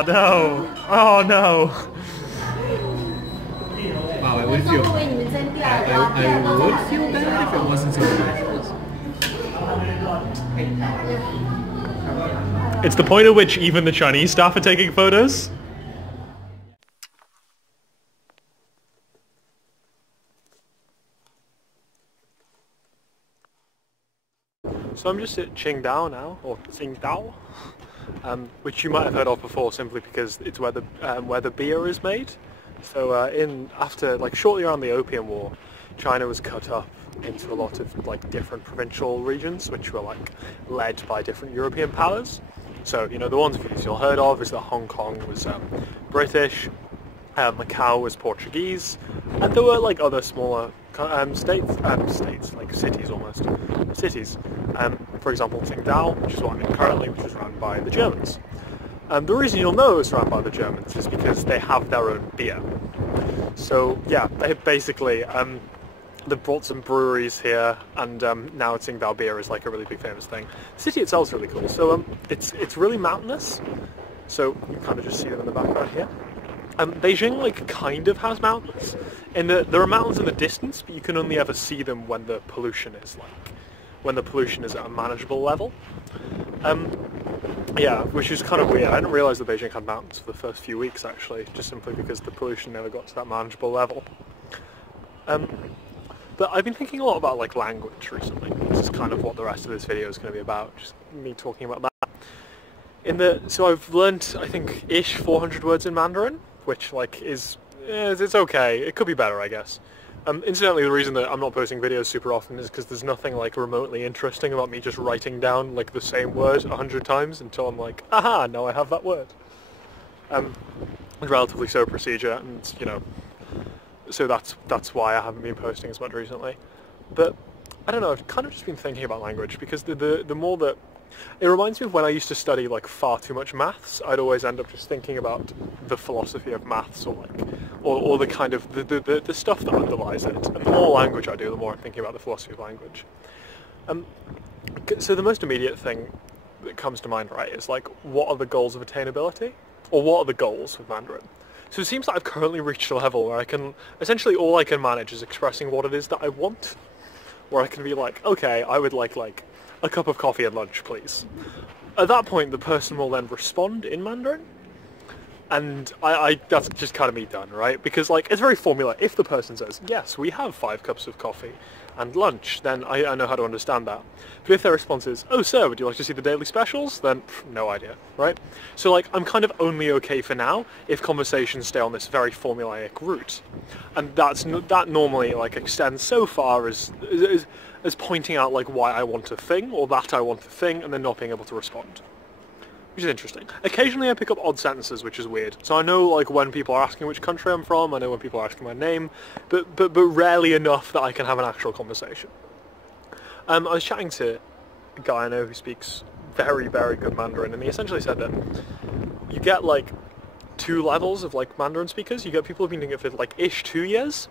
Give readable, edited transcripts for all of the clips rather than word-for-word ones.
Oh no! Oh no! Wow, I would feel bad if it wasn't so naturals. It's the point at which even the Chinese staff are taking photos. So I'm just at Qingdao now, or Qingdao, which you might have heard of before simply because it's where the beer is made. So shortly around the Opium War, China was cut up into a lot of like different provincial regions, which were like led by different European powers. So the ones you'll heard of is that Hong Kong was British, Macau was Portuguese, and there were like other smaller states, like cities almost. Cities. For example, Qingdao, which is what I'm in currently, which is run by the Germans. The reason you'll know it's run by the Germans is because they have their own beer. So yeah, they basically they've brought some breweries here, and now Qingdao beer is like a really big famous thing. The city itself is really cool. So it's really mountainous. So you kind of just see them in the background here. Beijing like kind of has mountains, in that there are mountains in the distance, but you can only ever see them when the pollution is at a manageable level. Yeah, which is kind of weird. I didn't realise that Beijing had mountains for the first few weeks actually, just simply because the pollution never got to that manageable level. But I've been thinking a lot about like language recently. This is kind of what the rest of this video is going to be about, just me talking about that. So I've learnt, I think, ish 400 words in Mandarin, which like it's okay. It could be better, I guess. Incidentally, the reason that I'm not posting videos super often is because there's nothing like remotely interesting about me just writing down like the same word 100 times until I'm like, aha, now I have that word. It's relatively slow procedure, and so that's why I haven't been posting as much recently. But I don't know, I've kind of just been thinking about language because the more that it reminds me of when I used to study like far too much maths. I'd always end up just thinking about the philosophy of maths, or the kind of the stuff that underlies it. And the more language I do, the more I'm thinking about the philosophy of language. So the most immediate thing that comes to mind, right, is like, what are the goals of attainability, or what are the goals of Mandarin? So it seems like I've currently reached a level where I can essentially all I can manage is expressing what it is that I want. Where I can be like, okay, I would like a cup of coffee at lunch, please. At that point, the person will then respond in Mandarin, and that's just kind of me done, right? Because like it's very formula. If the person says, yes, we have 5 cups of coffee and lunch, then I know how to understand that. But if their response is, oh sir, would you like to see the daily specials? Then no idea, right? So like I'm kind of only okay for now if conversations stay on this very formulaic route, and that normally like extends so far as pointing out like why I want a thing, or that I want a thing, and then not being able to respond. Which is interesting. Occasionally I pick up odd sentences, which is weird. So I know like when people are asking which country I'm from, I know when people are asking my name, but rarely enough that I can have an actual conversation. I was chatting to a guy I know who speaks very, very good Mandarin, and he essentially said that you get like 2 levels of like Mandarin speakers. You get people who've been doing it for like ish 2 years.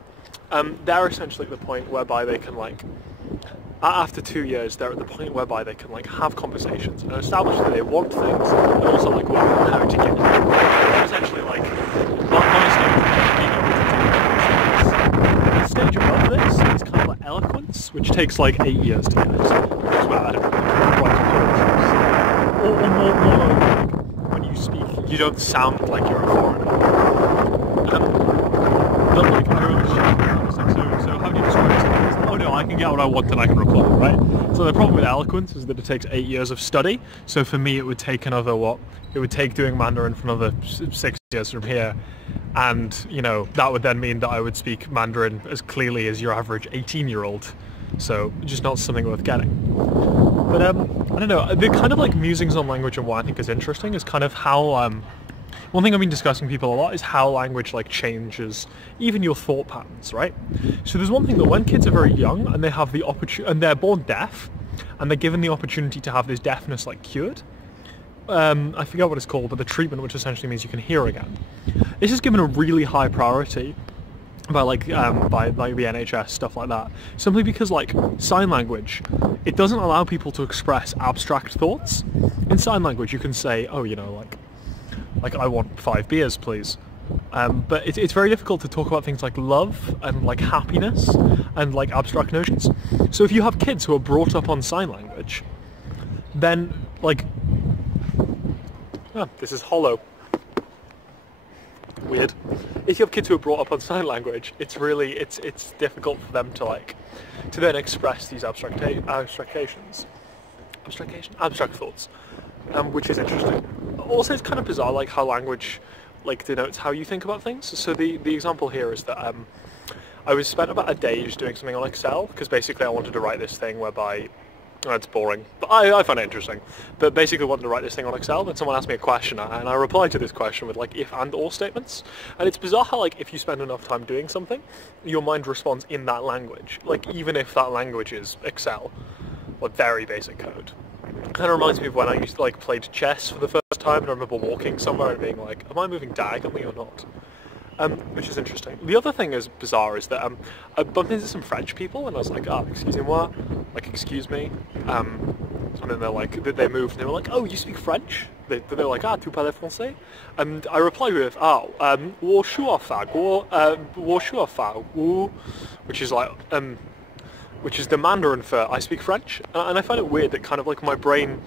They're essentially at the point whereby they can like, after 2 years, they're at the point whereby they can like have conversations and establish that they want things, and also like work out how to get them. Essentially like, the stage above this is kind of like eloquence, which takes like 8 years to get. Which is where I don't quite or more like, when you speak, you don't sound like you're a foreigner. But like, I was like, so how do you describe it? Oh no, I can get what I want and I can reply, right? So the problem with eloquence is that it takes 8 years of study. So for me, it would take another, it would take doing Mandarin for another 6 years from here. And, that would then mean that I would speak Mandarin as clearly as your average 18-year-old. So just not something worth getting. But I don't know, the kind of like musings on language and what I think is interesting is kind of how, one thing I've been discussing with people a lot is how language like changes even your thought patterns, right? So there's one thing that when kids are very young and they have the opportunity, and they're born deaf, and they're given the opportunity to have this deafness like cured, I forget what it's called, but the treatment, which essentially means you can hear again. This is given a really high priority by the NHS, stuff like that, simply because like sign language, it doesn't allow people to express abstract thoughts. In sign language you can say, oh, like like I want 5 beers, please. But it's very difficult to talk about things like love and like happiness and like abstract notions. So if you have kids who are brought up on sign language, then like, this is hollow. Weird. If you have kids who are brought up on sign language, it's difficult for them to then express these abstract thoughts, which is interesting. Also, it's kind of bizarre, like how language denotes how you think about things. So the example here is that I spent about a day just doing something on Excel, because basically I wanted to write this thing whereby, it's boring, but I find it interesting. But basically I wanted to write this thing on Excel, and someone asked me a question, and I replied to this question with like if and or statements. And it's bizarre how like if you spend enough time doing something, your mind responds in that language, like even if that language is Excel, or very basic code. Kind of reminds me of when I used to like played chess for the first time, and I remember walking somewhere and being like, am I moving diagonally or not? Which is interesting. The other thing is bizarre is that I bumped into some French people and I was like, excusez-moi, like excuse me, and then they moved and they were like, oh, you speak French? They're like, tu parles français? And I replied with, wo shu fa, which is like, which is the Mandarin for I speak French. And I find it weird that kind of like my brain,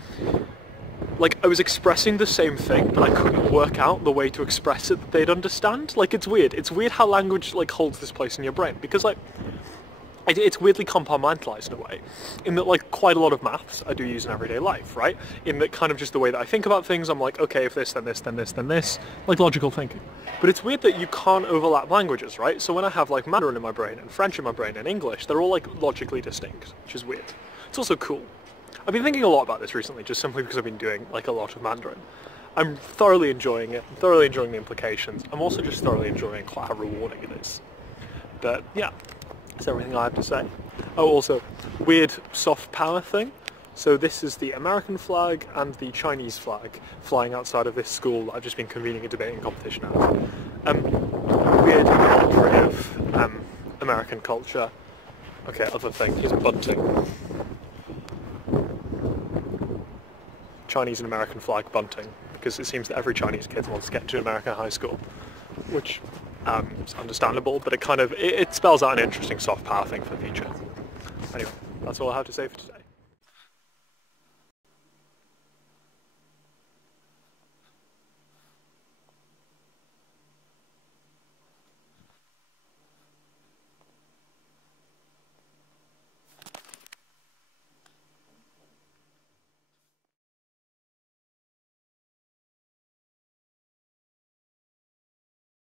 like I was expressing the same thing, but I couldn't work out the way to express it that they'd understand. Like it's weird. It's weird how language like holds this place in your brain, because like it's weirdly compartmentalized in a way, in that like quite a lot of maths I do use in everyday life, right? In that kind of just the way that I think about things, I'm like, okay, if this, then this, then this, then this, like logical thinking. But it's weird that you can't overlap languages, right? So when I have like Mandarin in my brain and French in my brain and English, they're all like logically distinct, which is weird. It's also cool. I've been thinking a lot about this recently, just simply because I've been doing like a lot of Mandarin. I'm thoroughly enjoying it. I'm thoroughly enjoying the implications. I'm also just thoroughly enjoying quite how rewarding it is. But yeah, that's everything I have to say. Oh, also, weird soft power thing. So this is the American flag and the Chinese flag flying outside of this school that I've just been convening a debating competition at. Weird creative American culture. Okay, other thing, here's bunting. Chinese and American flag bunting, because it seems that every Chinese kid wants to get to American high school, which is understandable, but it spells out an interesting soft power thing for the future. Anyway, that's all I have to say for today.